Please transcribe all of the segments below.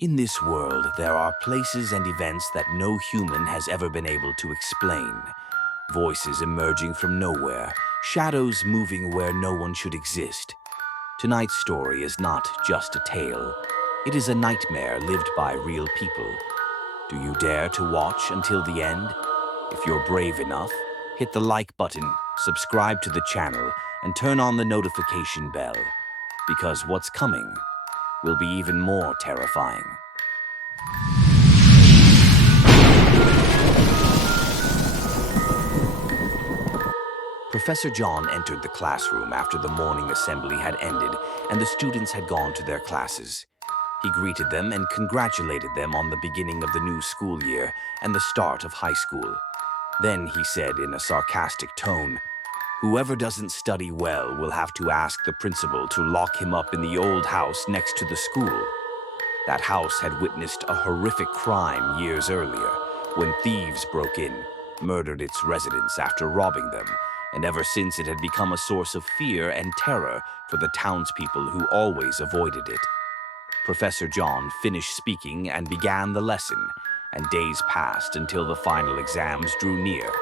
In this world, there are places and events that no human has ever been able to explain. Voices emerging from nowhere, shadows moving where no one should exist. Tonight's story is not just a tale. It is a nightmare lived by real people. Do you dare to watch until the end? If you're brave enough, hit the like button, subscribe to the channel, and turn on the notification bell. Because what's coming will be even more terrifying. Professor John entered the classroom after the morning assembly had ended and the students had gone to their classes. He greeted them and congratulated them on the beginning of the new school year and the start of high school. Then he said in a sarcastic tone, "Whoever doesn't study well will have to ask the principal to lock him up in the old house next to the school." That house had witnessed a horrific crime years earlier, when thieves broke in, murdered its residents after robbing them, and ever since it had become a source of fear and terror for the townspeople who always avoided it. Professor John finished speaking and began the lesson, and days passed until the final exams drew near.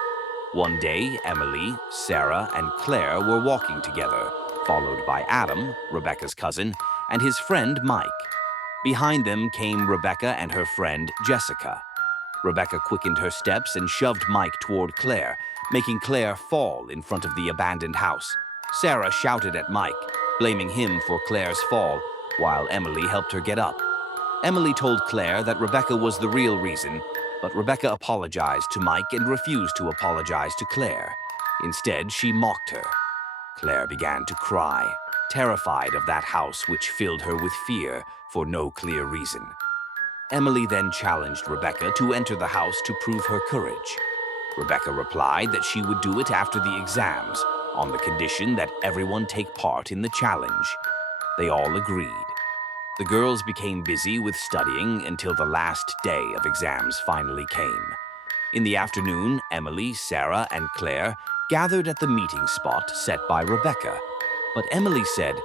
One day, Emily, Sarah, and Claire were walking together, followed by Adam, Rebecca's cousin, and his friend Mike. Behind them came Rebecca and her friend Jessica. Rebecca quickened her steps and shoved Mike toward Claire, making Claire fall in front of the abandoned house. Sarah shouted at Mike, blaming him for Claire's fall, while Emily helped her get up. Emily told Claire that Rebecca was the real reason, but Rebecca apologized to Mike and refused to apologize to Claire. Instead, she mocked her. Claire began to cry, terrified of that house which filled her with fear for no clear reason. Emily then challenged Rebecca to enter the house to prove her courage. Rebecca replied that she would do it after the exams, on the condition that everyone take part in the challenge. They all agreed. The girls became busy with studying until the last day of exams finally came. In the afternoon, Emily, Sarah, and Claire gathered at the meeting spot set by Rebecca. But Emily said,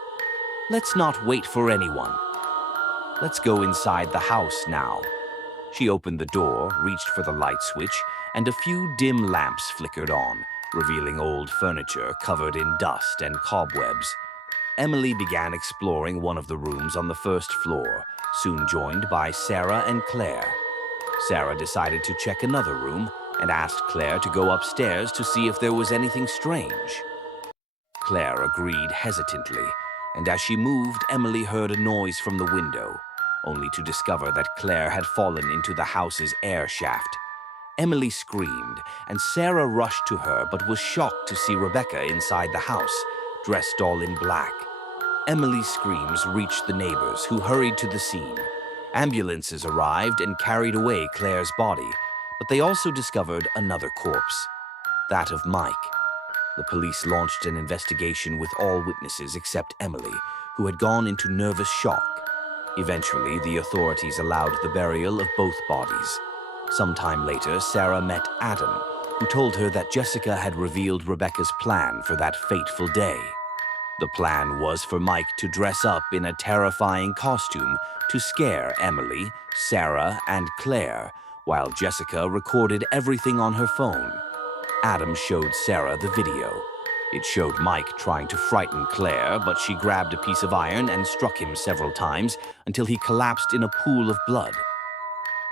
"Let's not wait for anyone. Let's go inside the house now." She opened the door, reached for the light switch, and a few dim lamps flickered on, revealing old furniture covered in dust and cobwebs. Emily began exploring one of the rooms on the first floor, soon joined by Sarah and Claire. Sarah decided to check another room and asked Claire to go upstairs to see if there was anything strange. Claire agreed hesitantly, and as she moved, Emily heard a noise from the window, only to discover that Claire had fallen into the house's air shaft. Emily screamed, and Sarah rushed to her but was shocked to see Rebecca inside the house, dressed all in black. Emily's screams reached the neighbors, who hurried to the scene. Ambulances arrived and carried away Claire's body, but they also discovered another corpse, that of Mike. The police launched an investigation with all witnesses except Emily, who had gone into nervous shock. Eventually, the authorities allowed the burial of both bodies. Sometime later, Sarah met Adam, who told her that Jessica had revealed Rebecca's plan for that fateful day. The plan was for Mike to dress up in a terrifying costume to scare Emily, Sarah, and Claire, while Jessica recorded everything on her phone. Adam showed Sarah the video. It showed Mike trying to frighten Claire, but she grabbed a piece of iron and struck him several times until he collapsed in a pool of blood.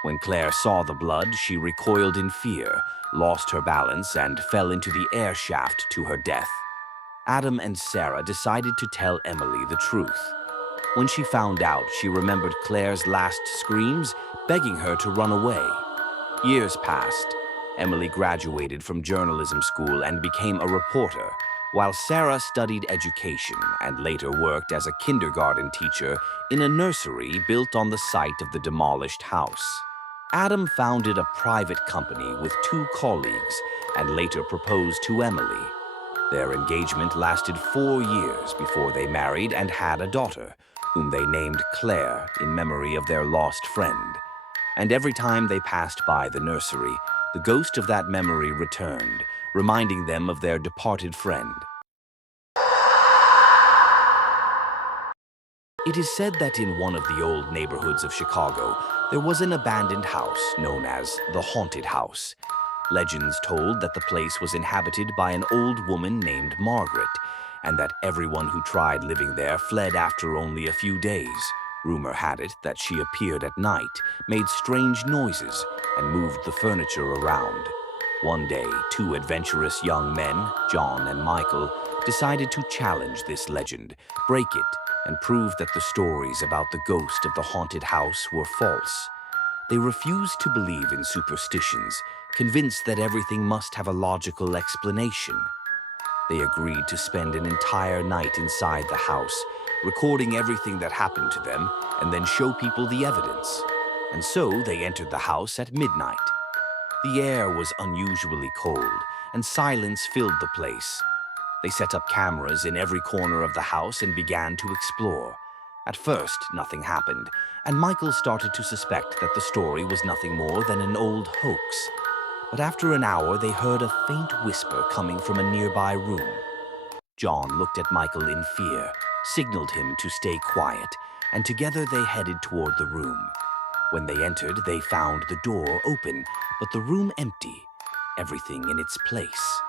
When Claire saw the blood, she recoiled in fear, lost her balance, and fell into the air shaft to her death. Adam and Sarah decided to tell Emily the truth. When she found out, she remembered Claire's last screams, begging her to run away. Years passed. Emily graduated from journalism school and became a reporter, while Sarah studied education and later worked as a kindergarten teacher in a nursery built on the site of the demolished house. Adam founded a private company with 2 colleagues and later proposed to Emily. Their engagement lasted 4 years before they married and had a daughter, whom they named Claire in memory of their lost friend. And every time they passed by the nursery, the ghost of that memory returned, reminding them of their departed friend. It is said that in one of the old neighborhoods of Chicago, there was an abandoned house known as the Haunted House. Legends told that the place was inhabited by an old woman named Margaret, and that everyone who tried living there fled after only a few days. Rumor had it that she appeared at night, made strange noises, and moved the furniture around. One day, two adventurous young men, John and Michael, decided to challenge this legend, break it, and prove that the stories about the ghost of the haunted house were false. They refused to believe in superstitions, convinced that everything must have a logical explanation. They agreed to spend an entire night inside the house, recording everything that happened to them, and then show people the evidence. And so they entered the house at midnight. The air was unusually cold, and silence filled the place. They set up cameras in every corner of the house and began to explore. At first, nothing happened, and Michael started to suspect that the story was nothing more than an old hoax. But after an hour, they heard a faint whisper coming from a nearby room. John looked at Michael in fear, signaled him to stay quiet, and together they headed toward the room. When they entered, they found the door open, but the room empty, everything in its place.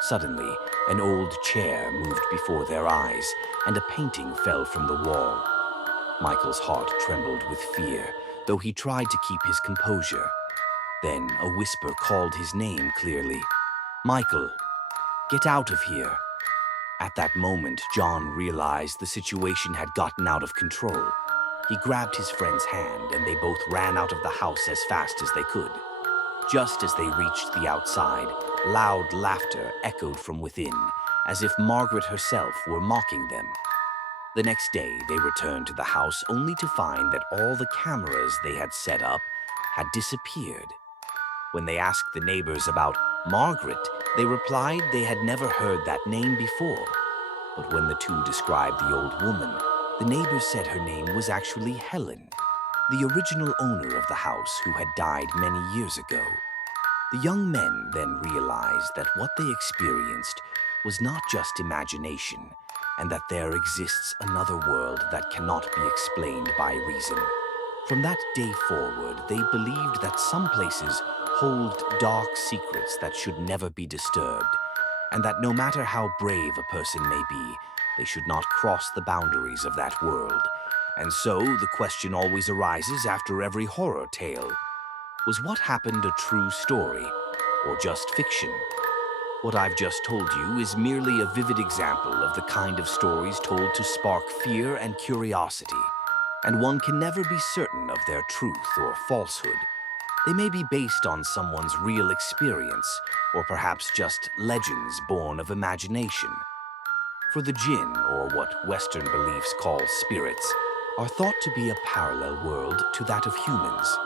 Suddenly, an old chair moved before their eyes, and a painting fell from the wall. Michael's heart trembled with fear, though he tried to keep his composure. Then a whisper called his name clearly. "Michael, get out of here." At that moment, John realized the situation had gotten out of control. He grabbed his friend's hand, and they both ran out of the house as fast as they could. Just as they reached the outside, loud laughter echoed from within, as if Margaret herself were mocking them. The next day, they returned to the house only to find that all the cameras they had set up had disappeared. When they asked the neighbors about Margaret, they replied they had never heard that name before. But when the two described the old woman, the neighbors said her name was actually Helen, the original owner of the house who had died many years ago. The young men then realized that what they experienced was not just imagination, and that there exists another world that cannot be explained by reason. From that day forward, they believed that some places hold dark secrets that should never be disturbed, and that no matter how brave a person may be, they should not cross the boundaries of that world. And so the question always arises after every horror tale. Was what happened a true story, or just fiction? What I've just told you is merely a vivid example of the kind of stories told to spark fear and curiosity, and one can never be certain of their truth or falsehood. They may be based on someone's real experience, or perhaps just legends born of imagination. For the jinn, or what Western beliefs call spirits, are thought to be a parallel world to that of humans.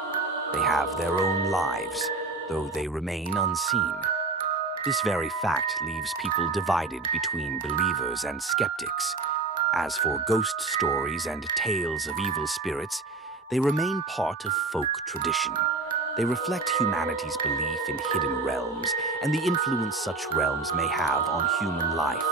They have their own lives, though they remain unseen. This very fact leaves people divided between believers and skeptics. As for ghost stories and tales of evil spirits, they remain part of folk tradition. They reflect humanity's belief in hidden realms and the influence such realms may have on human life.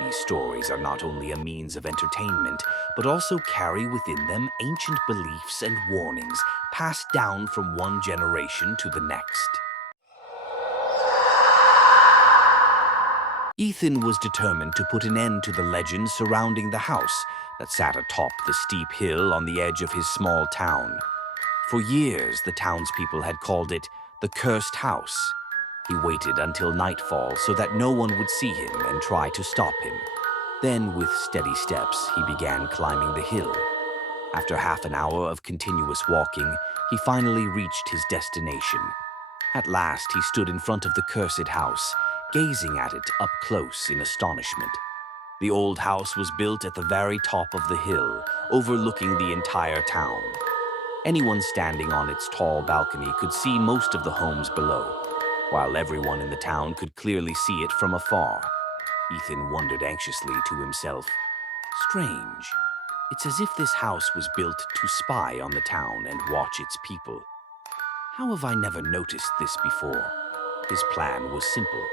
These stories are not only a means of entertainment, but also carry within them ancient beliefs and warnings passed down from one generation to the next. Ethan was determined to put an end to the legend surrounding the house that sat atop the steep hill on the edge of his small town. For years, the townspeople had called it the Cursed House. He waited until nightfall so that no one would see him and try to stop him. Then, with steady steps, he began climbing the hill. After half an hour of continuous walking, he finally reached his destination. At last, he stood in front of the cursed house, gazing at it up close in astonishment. The old house was built at the very top of the hill, overlooking the entire town. Anyone standing on its tall balcony could see most of the homes below, while everyone in the town could clearly see it from afar. Ethan wondered anxiously to himself, "Strange. It's as if this house was built to spy on the town and watch its people. How have I never noticed this before?" His plan was simple.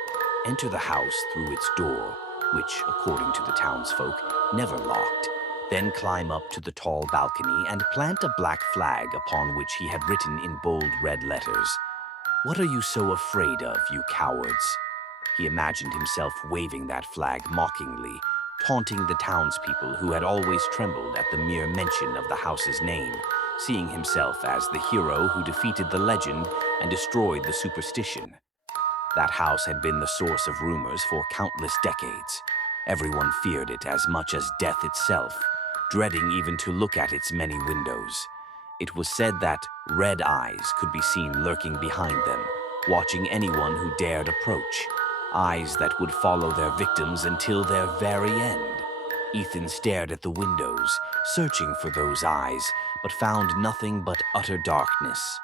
Enter the house through its door, which, according to the townsfolk, never locked. then climb up to the tall balcony and plant a black flag upon which he had written in bold red letters, "What are you so afraid of, you cowards?" He imagined himself waving that flag mockingly, taunting the townspeople who had always trembled at the mere mention of the house's name, seeing himself as the hero who defeated the legend and destroyed the superstition. That house had been the source of rumors for countless decades. Everyone feared it as much as death itself, dreading even to look at its many windows. It was said that red eyes could be seen lurking behind them, watching anyone who dared approach. Eyes that would follow their victims until their very end. Ethan stared at the windows, searching for those eyes, but found nothing but utter darkness.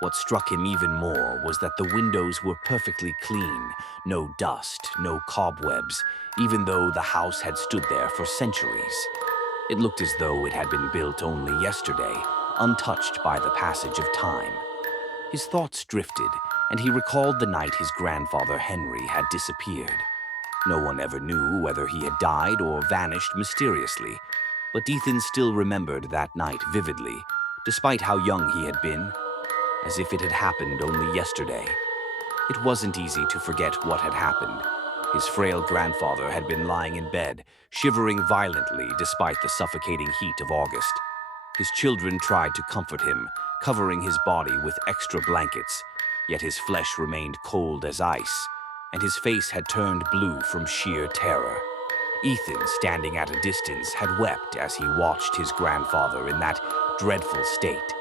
What struck him even more was that the windows were perfectly clean, no dust, no cobwebs, even though the house had stood there for centuries. It looked as though it had been built only yesterday, untouched by the passage of time. His thoughts drifted, and he recalled the night his grandfather Henry had disappeared. No one ever knew whether he had died or vanished mysteriously, but Ethan still remembered that night vividly, despite how young he had been, as if it had happened only yesterday. It wasn't easy to forget what had happened. His frail grandfather had been lying in bed, shivering violently despite the suffocating heat of August. His children tried to comfort him, covering his body with extra blankets, yet his flesh remained cold as ice, and his face had turned blue from sheer terror. Ethan, standing at a distance, had wept as he watched his grandfather in that dreadful state.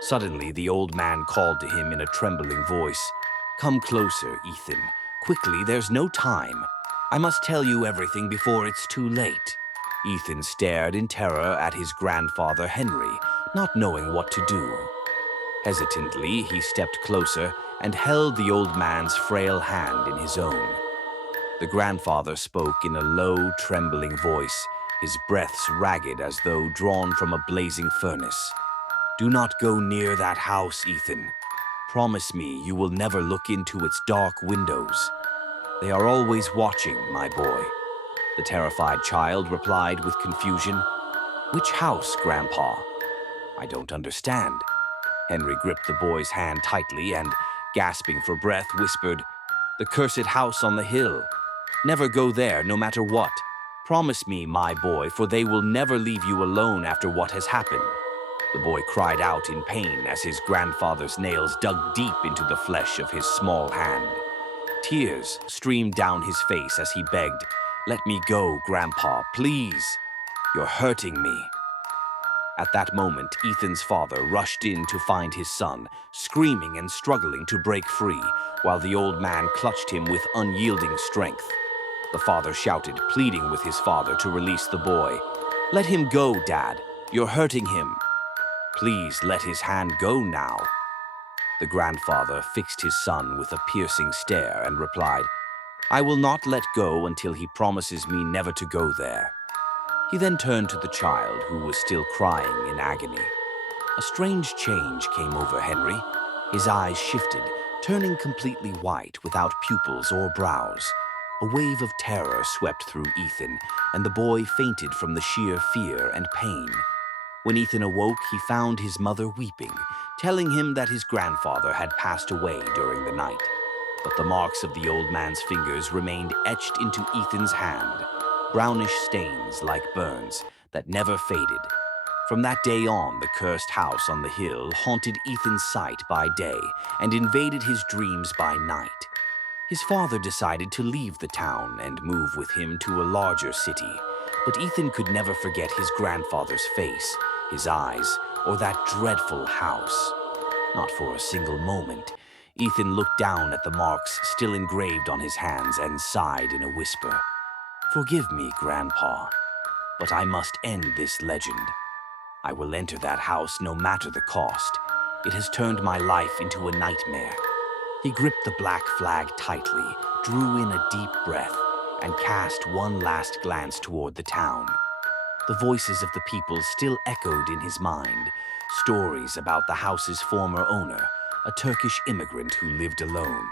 Suddenly, the old man called to him in a trembling voice, "Come closer, Ethan. Quickly, there's no time. I must tell you everything before it's too late." Ethan stared in terror at his grandfather Henry, not knowing what to do. Hesitantly, he stepped closer and held the old man's frail hand in his own. The grandfather spoke in a low, trembling voice, his breaths ragged as though drawn from a blazing furnace. "Do not go near that house, Ethan. Promise me you will never look into its dark windows. They are always watching, my boy." The terrified child replied with confusion, "Which house, Grandpa?" "I don't understand." Henry gripped the boy's hand tightly and, gasping for breath, whispered, "The cursed house on the hill. Never go there, no matter what. Promise me, my boy, for they will never leave you alone after what has happened." The boy cried out in pain as his grandfather's nails dug deep into the flesh of his small hand. Tears streamed down his face as he begged, "Let me go, Grandpa, please. You're hurting me." At that moment, Ethan's father rushed in to find his son, screaming and struggling to break free, while the old man clutched him with unyielding strength. The father shouted, pleading with his father to release the boy. "Let him go, Dad. You're hurting him." "Please let his hand go now." The grandfather fixed his son with a piercing stare and replied, "I will not let go until he promises me never to go there." He then turned to the child, who was still crying in agony. A strange change came over Henry. His eyes shifted, turning completely white without pupils or brows. A wave of terror swept through Ethan, and the boy fainted from the sheer fear and pain. When Ethan awoke, he found his mother weeping, telling him that his grandfather had passed away during the night. But the marks of the old man's fingers remained etched into Ethan's hand, brownish stains like burns that never faded. From that day on, the cursed house on the hill haunted Ethan's sight by day and invaded his dreams by night. His father decided to leave the town and move with him to a larger city, but Ethan could never forget his grandfather's face, his eyes, or that dreadful house. Not for a single moment. Ethan looked down at the marks still engraved on his hands and sighed in a whisper. "Forgive me, Grandpa, but I must end this legend. I will enter that house no matter the cost. It has turned my life into a nightmare." He gripped the black flag tightly, drew in a deep breath, and cast one last glance toward the town. The voices of the people still echoed in his mind, stories about the house's former owner, a Turkish immigrant who lived alone.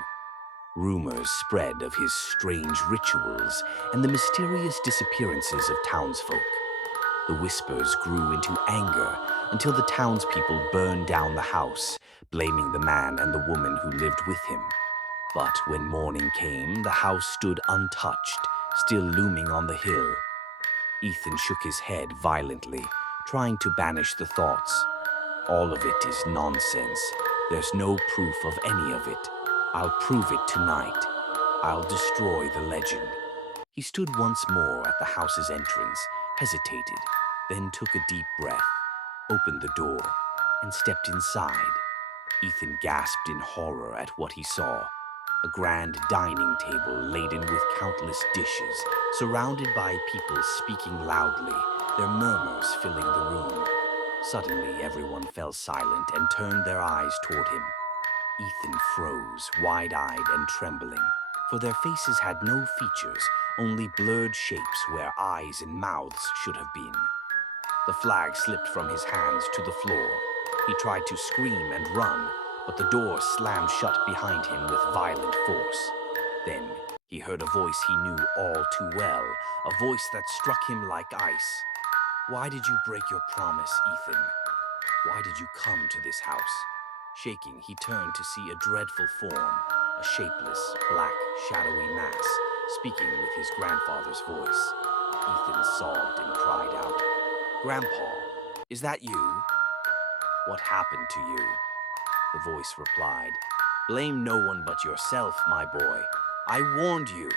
Rumors spread of his strange rituals and the mysterious disappearances of townsfolk. The whispers grew into anger until the townspeople burned down the house, blaming the man and the woman who lived with him. But when morning came, the house stood untouched, still looming on the hill. Ethan shook his head violently, trying to banish the thoughts. All of it is nonsense. There's no proof of any of it. I'll prove it tonight. I'll destroy the legend. He stood once more at the house's entrance, hesitated, then took a deep breath, opened the door, and stepped inside. Ethan gasped in horror at what he saw. A grand dining table laden with countless dishes, surrounded by people speaking loudly, their murmurs filling the room. Suddenly, everyone fell silent and turned their eyes toward him. Ethan froze, wide-eyed and trembling, for their faces had no features, only blurred shapes where eyes and mouths should have been. The flag slipped from his hands to the floor. He tried to scream and run, but the door slammed shut behind him with violent force. Then he heard a voice he knew all too well, a voice that struck him like ice. "Why did you break your promise, Ethan? Why did you come to this house?" Shaking, he turned to see a dreadful form, a shapeless, black, shadowy mass, speaking with his grandfather's voice. Ethan sobbed and cried out, "Grandpa, is that you? What happened to you?" The voice replied, "Blame no one but yourself, my boy. I warned you."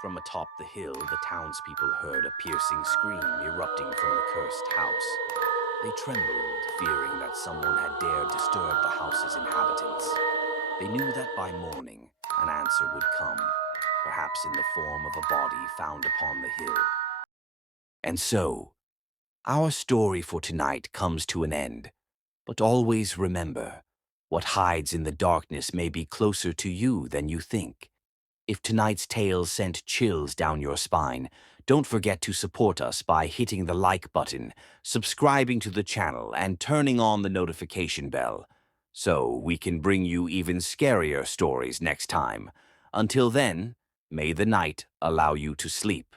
From atop the hill, the townspeople heard a piercing scream erupting from the cursed house. They trembled, fearing that someone had dared disturb the house's inhabitants. They knew that by morning, an answer would come, perhaps in the form of a body found upon the hill. And so, our story for tonight comes to an end. But always remember, what hides in the darkness may be closer to you than you think. If tonight's tale sent chills down your spine, don't forget to support us by hitting the like button, subscribing to the channel, and turning on the notification bell, so we can bring you even scarier stories next time. Until then, may the night allow you to sleep.